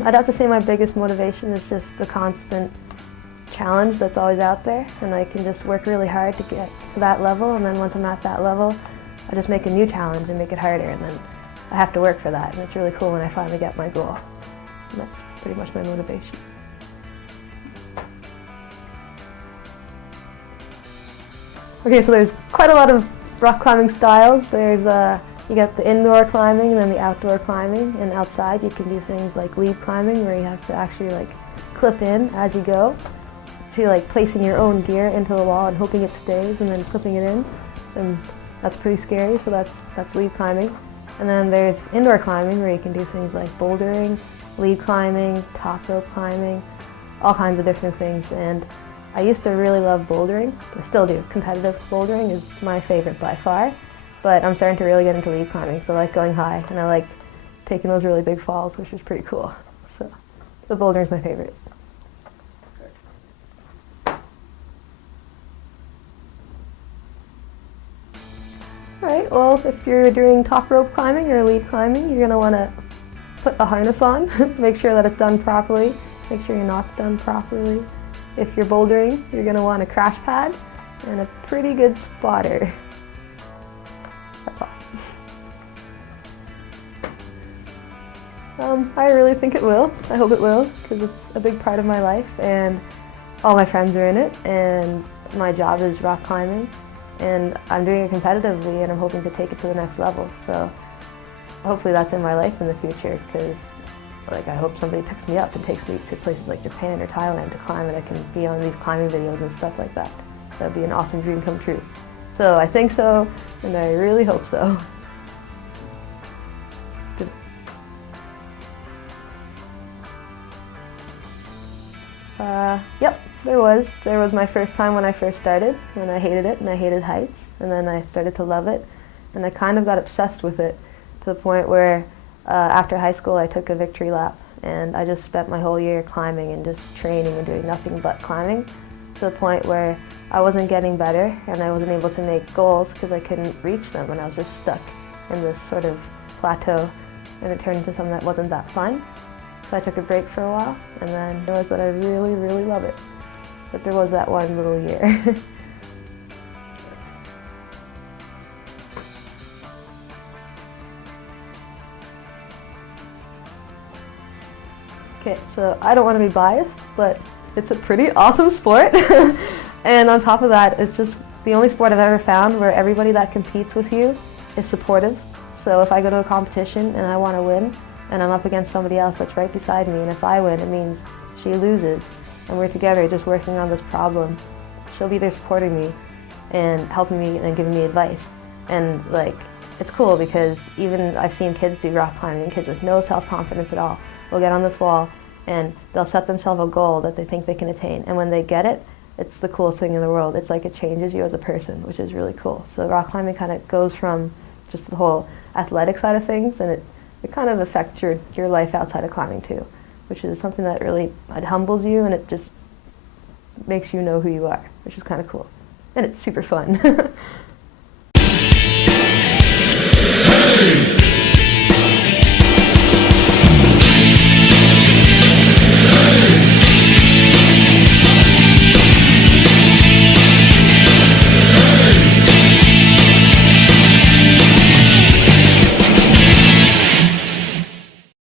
I'd have to say my biggest motivation is just the constant challenge that's always out there, and I can just work really hard to get to that level, and then once I'm at that level, I just make a new challenge and make it harder, and then I have to work for that, and it's really cool when I finally get my goal. And that's pretty much my motivation. Okay, so there's quite a lot of rock climbing styles. There's you got the indoor climbing and then the outdoor climbing, and outside you can do things like lead climbing where you have to actually like clip in as you go. So you're like placing your own gear into the wall and hoping it stays and then clipping it in, and that's pretty scary, so that's lead climbing. And then there's indoor climbing where you can do things like bouldering, lead climbing, top rope climbing, all kinds of different things. And I used to really love bouldering. I still do. Competitive bouldering is my favorite by far, but I'm starting to really get into lead climbing, so I like going high, and I like taking those really big falls, which is pretty cool. So the bouldering is my favorite. Alright, well, if you're doing top rope climbing or lead climbing, you're going to want to put a harness on, make sure that it's done properly, make sure your knot's done properly. If you're bouldering, you're going to want a crash pad and a pretty good spotter. That's all. I really think it will. I hope it will, because it's a big part of my life, and all my friends are in it, and my job is rock climbing, and I'm doing it competitively, and I'm hoping to take it to the next level. So hopefully that's in my life in the future, because like I hope somebody picks me up and takes me to places like Japan or Thailand to climb, and I can be on these climbing videos and stuff like that. That would be an awesome dream come true. So I think so, and I really hope so. Yep, there was my first time when I first started, and I hated it, and I hated heights, and then I started to love it, and I kind of got obsessed with it to the point where after high school I took a victory lap, and I just spent my whole year climbing and just training and doing nothing but climbing, to the point where I wasn't getting better and I wasn't able to make goals because I couldn't reach them, and I was just stuck in this sort of plateau, and it turned into something that wasn't that fun. So I took a break for a while, and then realized that I really, really love it. But there was that one little year. Okay, so I don't want to be biased, but it's a pretty awesome sport. And on top of that, it's just the only sport I've ever found where everybody that competes with you is supportive. So if I go to a competition and I want to win, and I'm up against somebody else that's right beside me, and if I win, it means she loses, and we're together just working on this problem. She'll be there supporting me and helping me and giving me advice. And like, it's cool because even I've seen kids do rock climbing, kids with no self-confidence at all will get on this wall and they'll set themselves a goal that they think they can attain, and when they get it, it's the coolest thing in the world. It's like it changes you as a person, which is really cool. So rock climbing kind of goes from just the whole athletic side of things, and it kind of affects your life outside of climbing too, which is something that really, it humbles you, and it just makes you know who you are, which is kind of cool. And it's super fun.